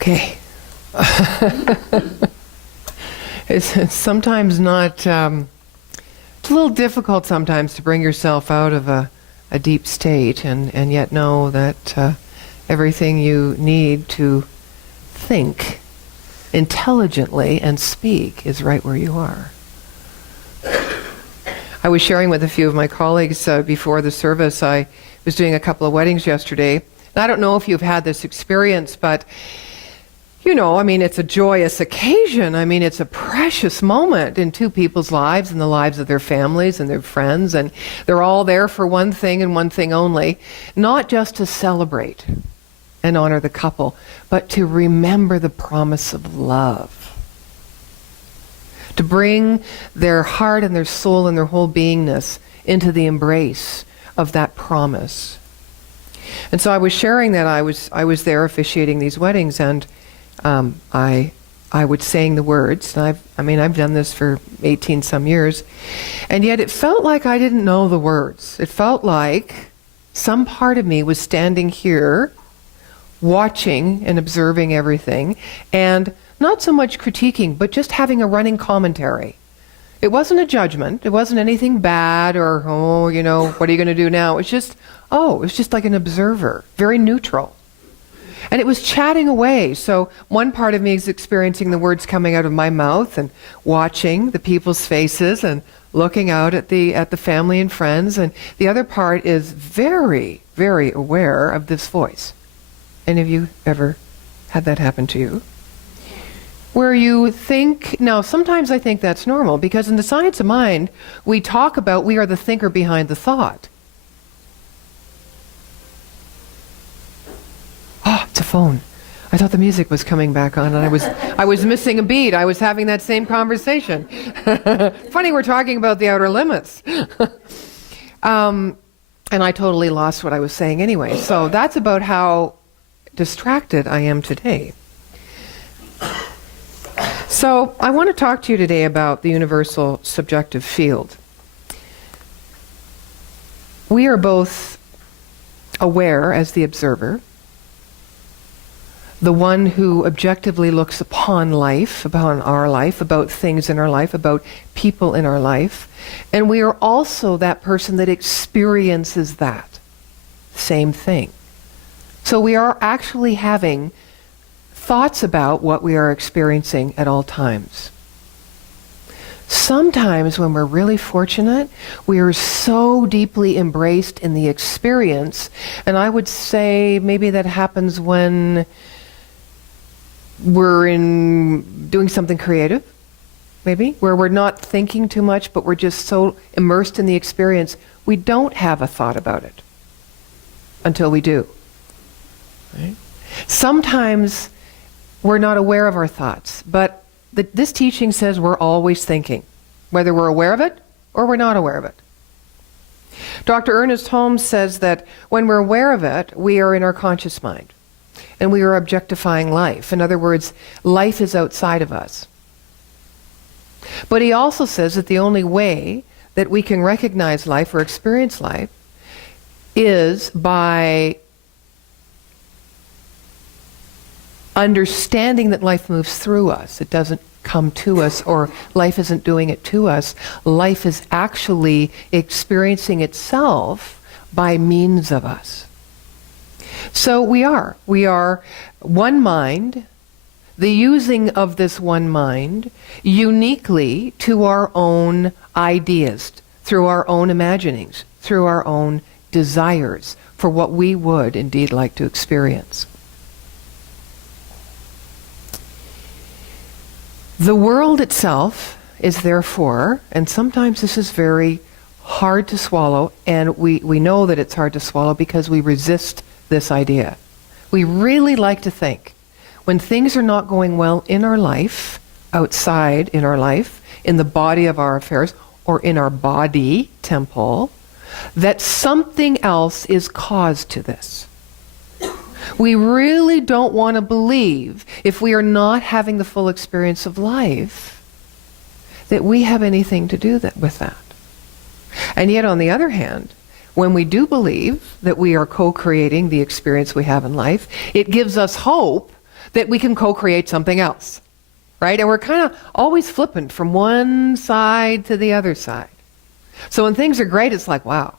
Okay. It's sometimes not, it's a little difficult sometimes to bring yourself out of a deep state and yet know that everything you need to think intelligently and speak is right where you are. I was sharing with a few of my colleagues before the service. I was doing a couple of weddings yesterday. And I don't know if you've had this experience, but you know, I mean, it's a joyous occasion. I mean, it's a precious moment in two people's lives and the lives of their families and their friends. And they're all there for one thing and one thing only. Not just to celebrate and honor the couple, but to remember the promise of love. To bring their heart and their soul and their whole beingness into the embrace of that promise. And so I was sharing that I was there officiating these weddings, and I would saying the words. And I've done this for 18 some years, and yet it felt like I didn't know the words. It felt like some part of me was standing here, watching and observing everything, and not so much critiquing, but just having a running commentary. It wasn't a judgment. It wasn't anything bad or, oh, you know, what are you going to do now? It was just like an observer, very neutral. And it was chatting away. So one part of me is experiencing the words coming out of my mouth and watching the people's faces and looking out at the family and friends. And the other part is very, very aware of this voice. Any of you ever had that happen to you? Where you think, now sometimes I think that's normal, because in the science of mind, we talk about we are the thinker behind the thought. Oh, it's a phone. I thought the music was coming back on, and I was missing a beat. I was having that same conversation. Funny, we're talking about the outer limits. And I totally lost what I was saying anyway. So that's about how distracted I am today. So I want to talk to you today about the universal subjective field. We are both aware as the observer, the one who objectively looks upon life, upon our life, about things in our life, about people in our life. And we are also that person that experiences that same thing. So we are actually having thoughts about what we are experiencing at all times. Sometimes when we're really fortunate, we are so deeply embraced in the experience, and I would say maybe that happens when we're doing something creative, maybe, where we're not thinking too much, but we're just so immersed in the experience, we don't have a thought about it until we do. Right? Sometimes we're not aware of our thoughts, but this teaching says we're always thinking, whether we're aware of it or we're not aware of it. Dr. Ernest Holmes says that when we're aware of it, we are in our conscious mind, and we are objectifying life. In other words, life is outside of us. But he also says that the only way that we can recognize life or experience life is by understanding that life moves through us. It doesn't come to us, or life isn't doing it to us. Life is actually experiencing itself by means of us. So we are one mind, the using of this one mind uniquely to our own ideas, through our own imaginings, through our own desires for what we would indeed like to experience. The world itself is therefore, and sometimes this is very hard to swallow, and we know that it's hard to swallow because we resist this idea. We really like to think when things are not going well in our life, outside in our life, in the body of our affairs, or in our body temple, that something else is cause to this. We really don't want to believe, if we are not having the full experience of life, that we have anything to do with that. And yet, on the other hand, when we do believe that we are co-creating the experience we have in life, it gives us hope that we can co-create something else, right? And we're kind of always flippant from one side to the other side. So when things are great, it's like, wow,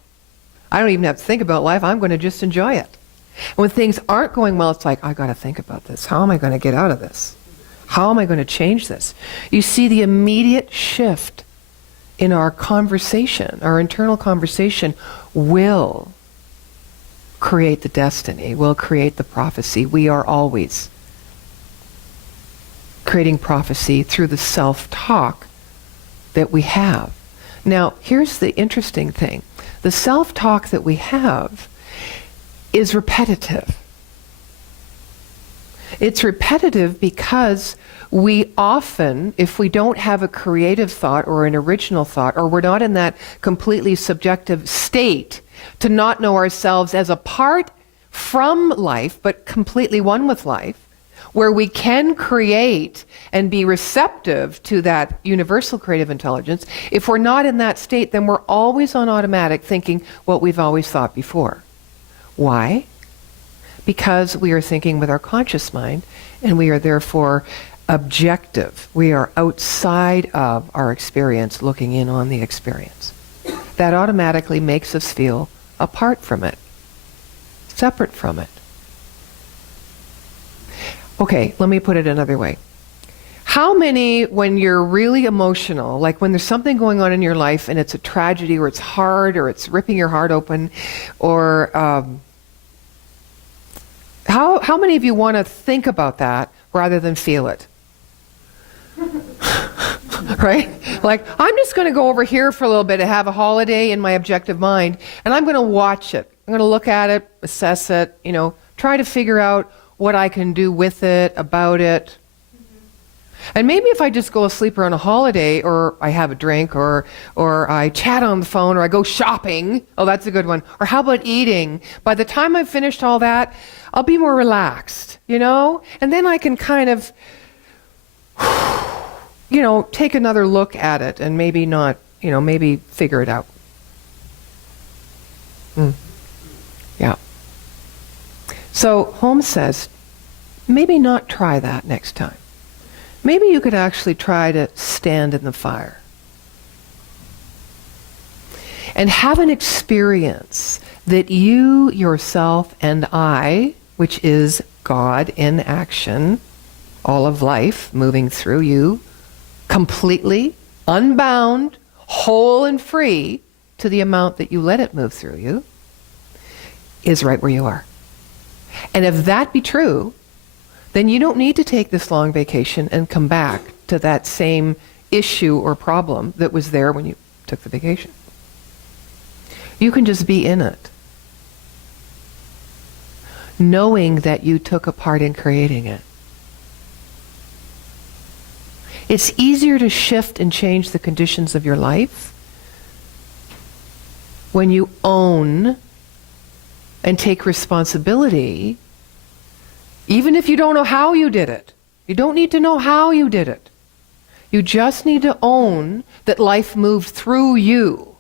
I don't even have to think about life. I'm going to just enjoy it. And when things aren't going well, it's like, I got to think about this. How am I going to get out of this? How am I going to change this? You see the immediate shift in our conversation, our internal conversation will create the destiny, will create the prophecy. We are always creating prophecy through the self-talk that we have. Now, here's the interesting thing. The self-talk that we have is repetitive. It's repetitive because we often, if we don't have a creative thought or an original thought, or we're not in that completely subjective state to not know ourselves as apart from life, but completely one with life, where we can create and be receptive to that universal creative intelligence, if we're not in that state, then we're always on automatic thinking what we've always thought before. Why? Because we are thinking with our conscious mind, and we are therefore objective. We are outside of our experience, looking in on the experience. That automatically makes us feel apart from it, separate from it. Okay, let me put it another way. How many, when you're really emotional, like when there's something going on in your life and it's a tragedy, or it's hard, or it's ripping your heart open, or how many of you want to think about that rather than feel it? Right? Like, I'm just going to go over here for a little bit and have a holiday in my objective mind, and I'm going to watch it. I'm going to look at it, assess it, try to figure out what I can do with it, about it. And maybe if I just go asleep or on a holiday, or I have a drink, or I chat on the phone, or I go shopping, oh, that's a good one. Or how about eating? By the time I've finished all that, I'll be more relaxed, And then I can kind of, take another look at it and maybe not, maybe figure it out. Yeah. So Holmes says, maybe not try that next time. Maybe you could actually try to stand in the fire and have an experience that you, yourself, and I, which is God in action, all of life moving through you, completely unbound, whole and free to the amount that you let it move through you, is right where you are. And if that be true, then you don't need to take this long vacation and come back to that same issue or problem that was there when you took the vacation. You can just be in it, knowing that you took a part in creating it. It's easier to shift and change the conditions of your life when you own and take responsibility, even if you don't know how you did it. You don't need to know how you did it. You just need to own that life moved through you.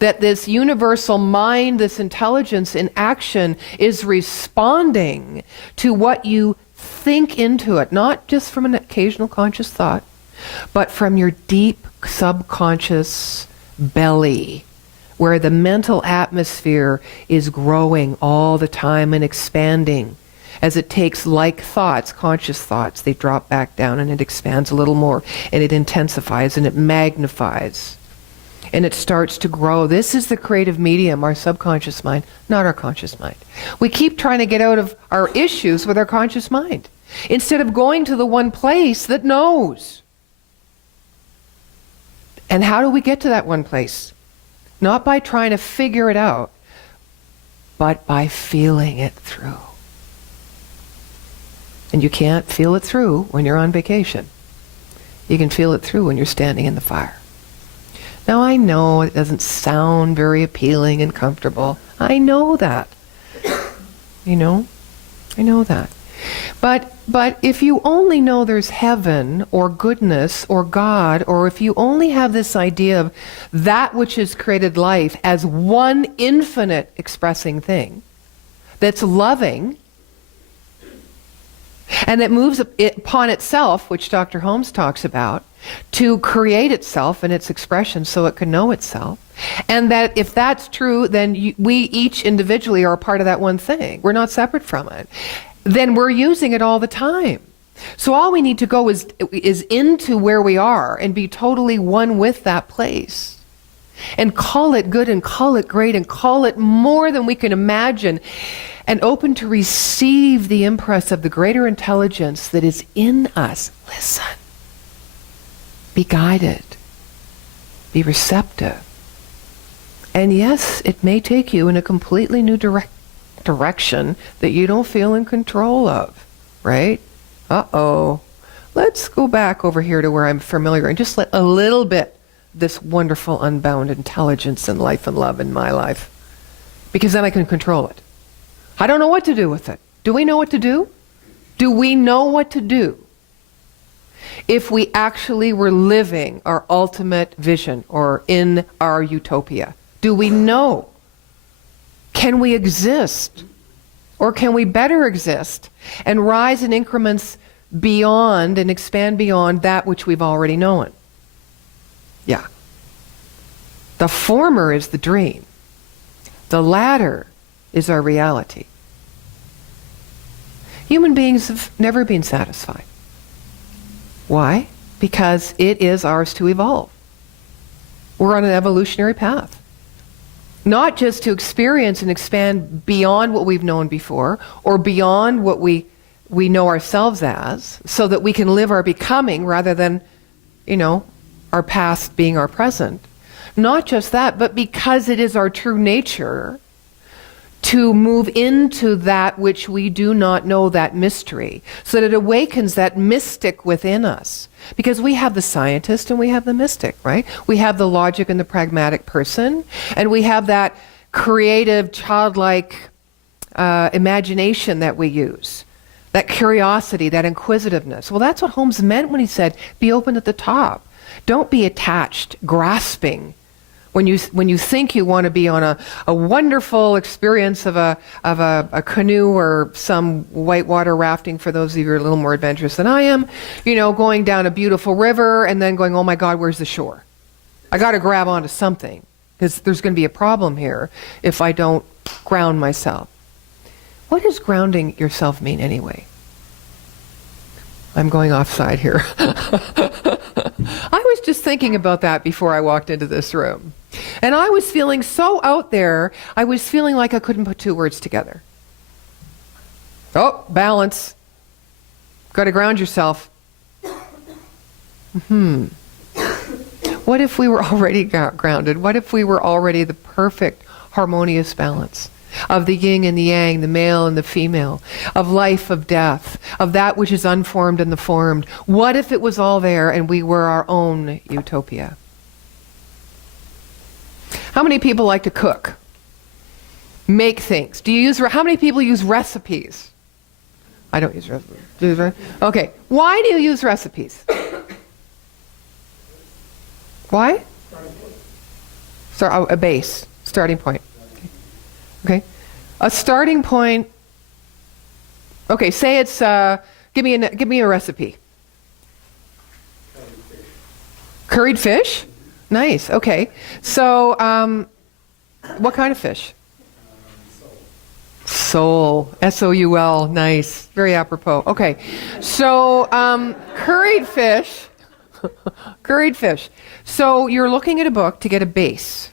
That this universal mind, this intelligence in action, is responding to what you think into it, not just from an occasional conscious thought, but from your deep subconscious belly, where the mental atmosphere is growing all the time and expanding. As it takes like thoughts, conscious thoughts, they drop back down and it expands a little more, and it intensifies and it magnifies. And it starts to grow. This is the creative medium, our subconscious mind, not our conscious mind. We keep trying to get out of our issues with our conscious mind, instead of going to the one place that knows. And how do we get to that one place? Not by trying to figure it out, but by feeling it through. And you can't feel it through when you're on vacation. You can feel it through when you're standing in the fire. Now, I know it doesn't sound very appealing and comfortable. I know that. I know that. But if you only know there's heaven or goodness or God, or if you only have this idea of that which has created life as one infinite expressing thing that's loving, And it moves upon itself, which Dr. Holmes talks about, to create itself and its expression so it can know itself. And that if that's true, then we each individually are a part of that one thing. We're not separate from it. Then we're using it all the time. So all we need to go is into where we are and be totally one with that place. And call it good and call it great and call it more than we can imagine. And open to receive the impress of the greater intelligence that is in us. Listen. Be guided. Be receptive. And yes, it may take you in a completely new direction that you don't feel in control of, right? Uh-oh. Let's go back over here to where I'm familiar and just let a little bit this wonderful unbound intelligence and life and love in my life. Because then I can control it. I don't know what to do with it. Do we know what to do? Do we know what to do? If we actually were living our ultimate vision or in our utopia, do we know? Can we exist? Or can we better exist and rise in increments beyond and expand beyond that which we've already known? Yeah. The former is the dream. The latter is our reality. Human beings have never been satisfied. Why? Because it is ours to evolve. We're on an evolutionary path. Not just to experience and expand beyond what we've known before or beyond what we know ourselves as, so that we can live our becoming rather than, our past being our present. Not just that, but because it is our true nature to move into that which we do not know, that mystery, so that it awakens that mystic within us. Because we have the scientist and we have the mystic, right? We have the logic and the pragmatic person, and we have that creative, childlike imagination that we use, that curiosity, that inquisitiveness. Well, that's what Holmes meant when he said, be open at the top. Don't be attached, grasping. When you think you want to be on a wonderful experience of a canoe or some whitewater rafting, for those of you who are a little more adventurous than I am, going down a beautiful river and then going, oh my God, where's the shore? I got to grab onto something because there's going to be a problem here if I don't ground myself. What does grounding yourself mean anyway? I'm going offside here. I was just thinking about that before I walked into this room. And I was feeling so out there, I was feeling like I couldn't put two words together. Oh, balance. Got to ground yourself. What if we were already grounded? What if we were already the perfect, harmonious balance of the yin and the yang, the male and the female, of life, of death, of that which is unformed and the formed? What if it was all there and we were our own utopia? How many people like to cook? Make things. How many people use recipes? I don't use recipes. Okay. Why do you use recipes? Why? A base. Starting point. Okay. A starting point. Okay, say it's give me a recipe. Curried fish? Nice. Okay. So what kind of fish? Sole. S-O-U-L. Nice. Very apropos. Okay. So curried fish. Curried fish. So you're looking at a book to get a base.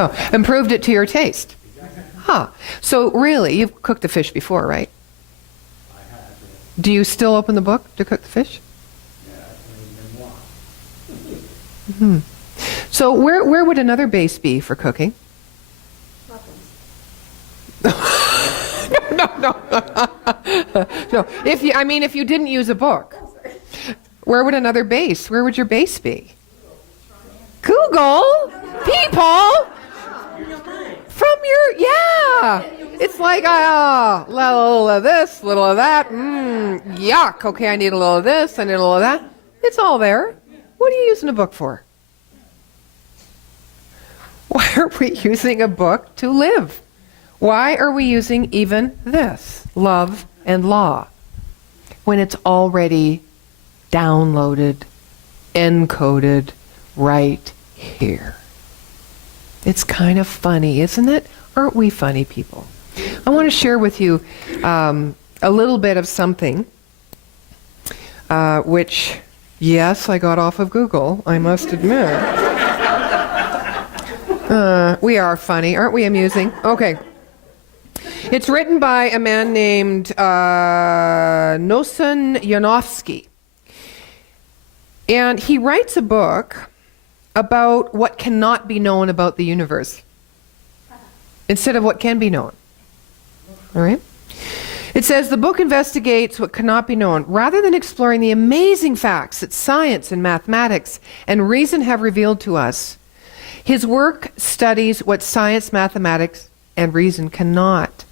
Oh, improved it to your taste. Huh. So really, you've cooked the fish before, right? I have. Do you still open the book to cook the fish? Yeah, So where would another base be for cooking? No. No. If you didn't use a book, where would another base? Where would your base be? Google, people, from yeah. It's like little of this, little of that. Yuck. Okay, I need a little of this. I need a little of that. It's all there. What are you using a book for? Why are we using a book to live? Why are we using even this, love and law, when it's already downloaded, encoded right here? It's kind of funny, isn't it? Aren't we funny people? I want to share with you a little bit of something which, yes, I got off of Google, I must admit. We are funny. Aren't we amusing? Okay. It's written by a man named Noson Yanofsky. And he writes a book about what cannot be known about the universe instead of what can be known. All right? It says the book investigates what cannot be known rather than exploring the amazing facts that science and mathematics and reason have revealed to us. His work studies what science, mathematics, and reason cannot,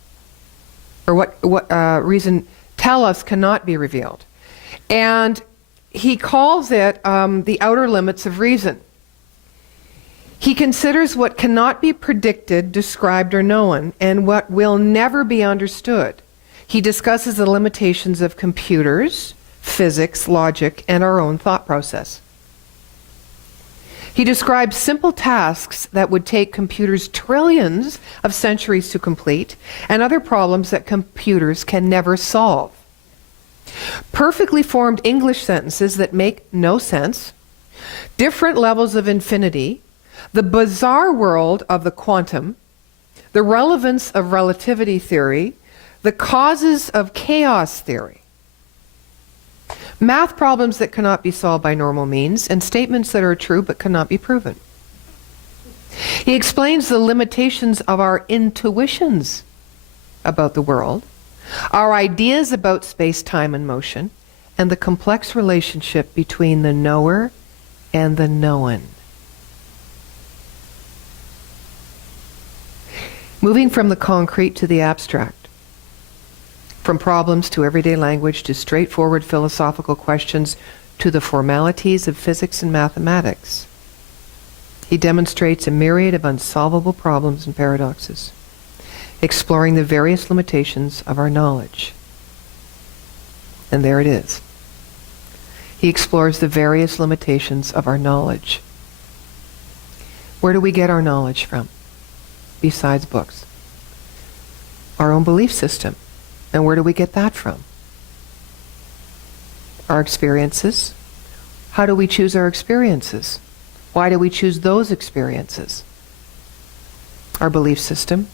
or what reason tell us cannot be revealed. And he calls it the outer limits of reason. He considers what cannot be predicted, described, or known, and what will never be understood. He discusses the limitations of computers, physics, logic, and our own thought process. He describes simple tasks that would take computers trillions of centuries to complete, and other problems that computers can never solve. Perfectly formed English sentences that make no sense, different levels of infinity, the bizarre world of the quantum, the relevance of relativity theory, the causes of chaos theory, math problems that cannot be solved by normal means, and statements that are true but cannot be proven. He explains the limitations of our intuitions about the world, our ideas about space, time, and motion, and the complex relationship between the knower and the known. Moving from the concrete to the abstract, from problems to everyday language to straightforward philosophical questions to the formalities of physics and mathematics, he demonstrates a myriad of unsolvable problems and paradoxes, exploring the various limitations of our knowledge. And there it is. He explores the various limitations of our knowledge. Where do we get our knowledge from, besides books? Our own belief system. And where do we get that from? Our experiences. How do we choose our experiences? Why do we choose those experiences? Our belief system.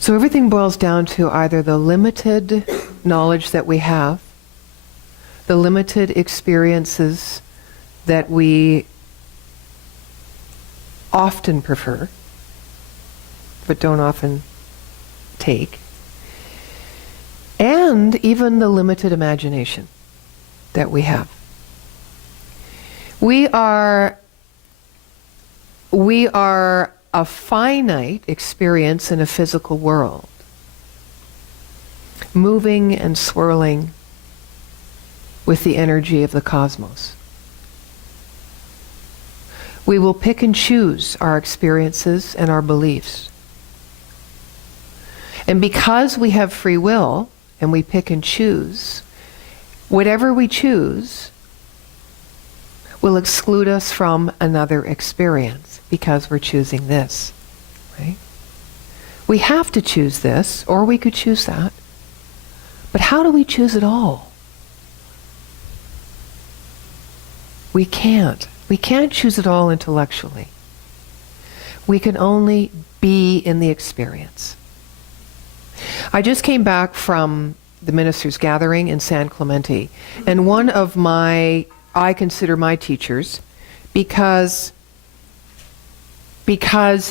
So everything boils down to either the limited knowledge that we have, the limited experiences that we often prefer, but don't often take, and even the limited imagination that we have. We are a finite experience in a physical world, moving and swirling with the energy of the cosmos. We will pick and choose our experiences and our beliefs. And because we have free will and we pick and choose, whatever we choose will exclude us from another experience because we're choosing this, right? We have to choose this, or we could choose that. But how do we choose it all? We can't. We can't choose it all intellectually. We can only be in the experience. I just came back from the ministers' gathering in San Clemente, and one of I consider my teachers, because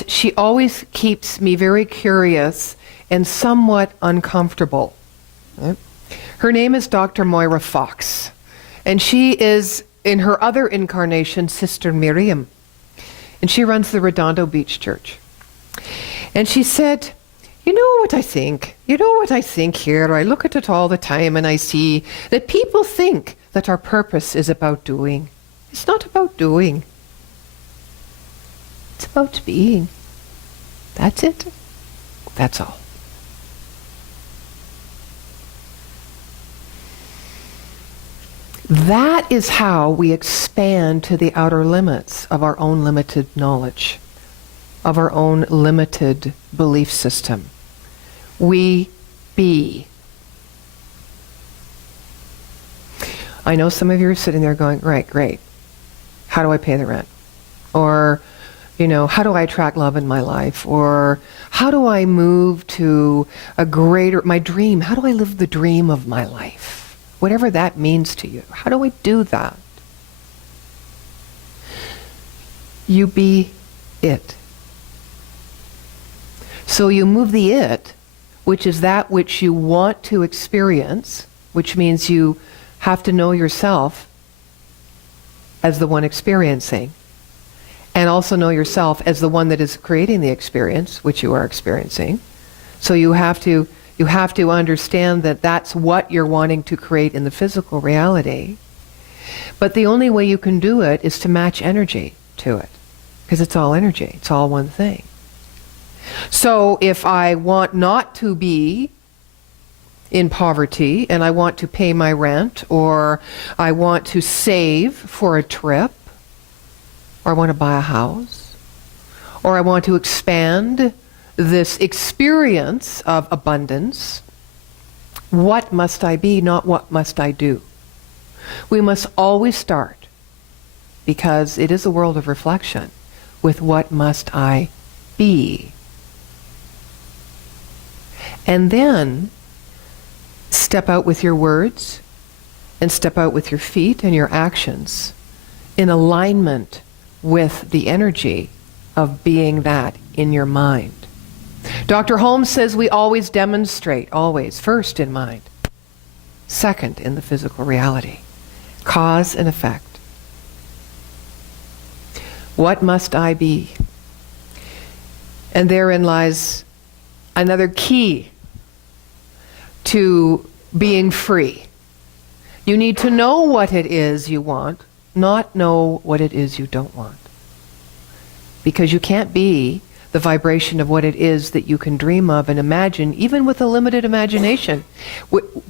she always keeps me very curious and somewhat uncomfortable. Right? Her name is Dr. Moira Fox, and she is, in her other incarnation, Sister Miriam, and she runs the Redondo Beach Church. And she said, you know what I think? You know what I think here? I look at it all the time and I see that people think that our purpose is about doing. It's not about doing. It's about being. That's it. That's all. That is how we expand to the outer limits of our own limited knowledge, of our own limited belief system. We be. I know some of you are sitting there going, right, great. How do I pay the rent? Or, how do I attract love in my life? Or how do I move to my dream? How do I live the dream of my life? Whatever that means to you. How do I do that? You be it. So you move the it, which is that which you want to experience, which means you have to know yourself as the one experiencing, and also know yourself as the one that is creating the experience, which you are experiencing. So you have to understand that that's what you're wanting to create in the physical reality. But the only way you can do it is to match energy to it, because it's all energy. It's all one thing. So if I want not to be in poverty and I want to pay my rent, or I want to save for a trip, or I want to buy a house, or I want to expand this experience of abundance, what must I be, not what must I do? We must always start, because it is a world of reflection, with what must I be? And then step out with your words and step out with your feet and your actions in alignment with the energy of being that in your mind. Dr. Holmes says we always demonstrate, always, first in mind, second in the physical reality. Cause and effect. What must I be? And therein lies another key to being free. You need to know what it is you want, not know what it is you don't want. Because you can't be the vibration of what it is that you can dream of and imagine, even with a limited imagination,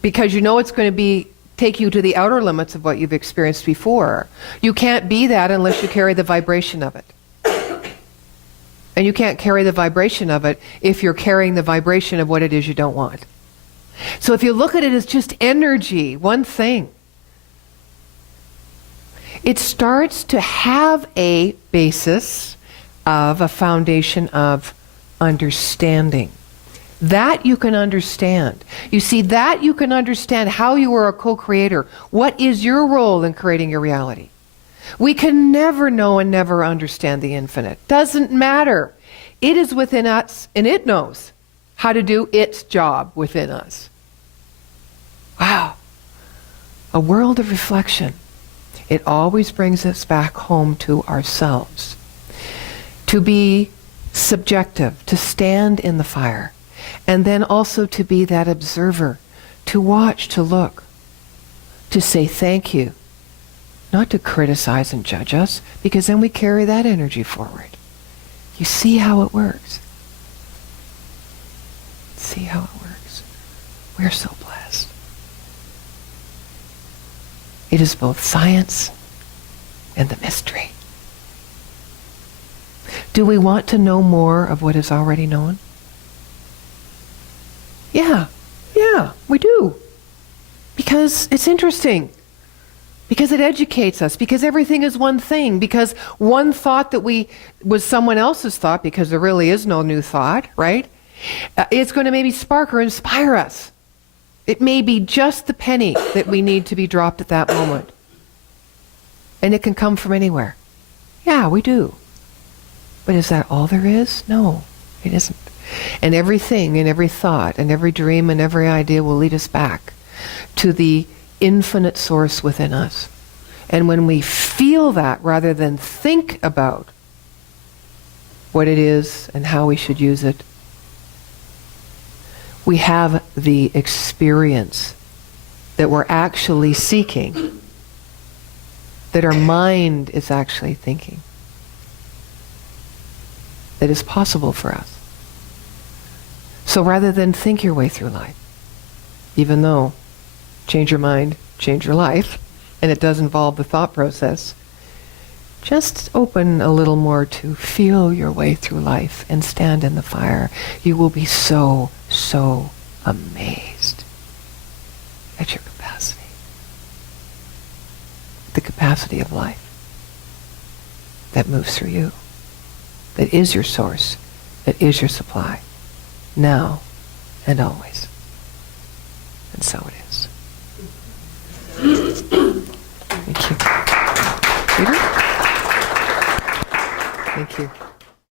because you know it's going to take you to the outer limits of what you've experienced before. You can't be that unless you carry the vibration of it. And you can't carry the vibration of it if you're carrying the vibration of what it is you don't want. So if you look at it as just energy, one thing, it starts to have a basis of a foundation of understanding. That you can understand. You see, that you can understand how you are a co-creator. What is your role in creating your reality? We can never know and never understand the infinite. Doesn't matter. It is within us, and it knows how to do its job within us. Wow. A world of reflection. It always brings us back home to ourselves. To be subjective, to stand in the fire, and then also to be that observer, to watch, to look, to say thank you, not to criticize and judge us, because then we carry that energy forward. You see how it works. See how it works. We're so blessed. It is both science and the mystery. Do we want to know more of what is already known? Yeah, we do. Because it's interesting. Because it educates us. Because everything is one thing. Because one thought that was someone else's thought, because there really is no new thought, right? It's going to maybe spark or inspire us. It may be just the penny that we need to be dropped at that moment. And it can come from anywhere. Yeah, we do. But is that all there is? No, it isn't. And everything and every thought and every dream and every idea will lead us back to the infinite source within us. And when we feel that, rather than think about what it is and how we should use it, we have the experience that we're actually seeking. that our mind is actually thinking, that is possible for us. So rather than think your way through life, even though change your mind, change your life, and it does involve the thought process, just open a little more to feel your way through life and stand in the fire. You will be so, so amazed at your capacity. The capacity of life that moves through you, that is your source, that is your supply, now and always. And so it is. Thank you. Peter? Thank you.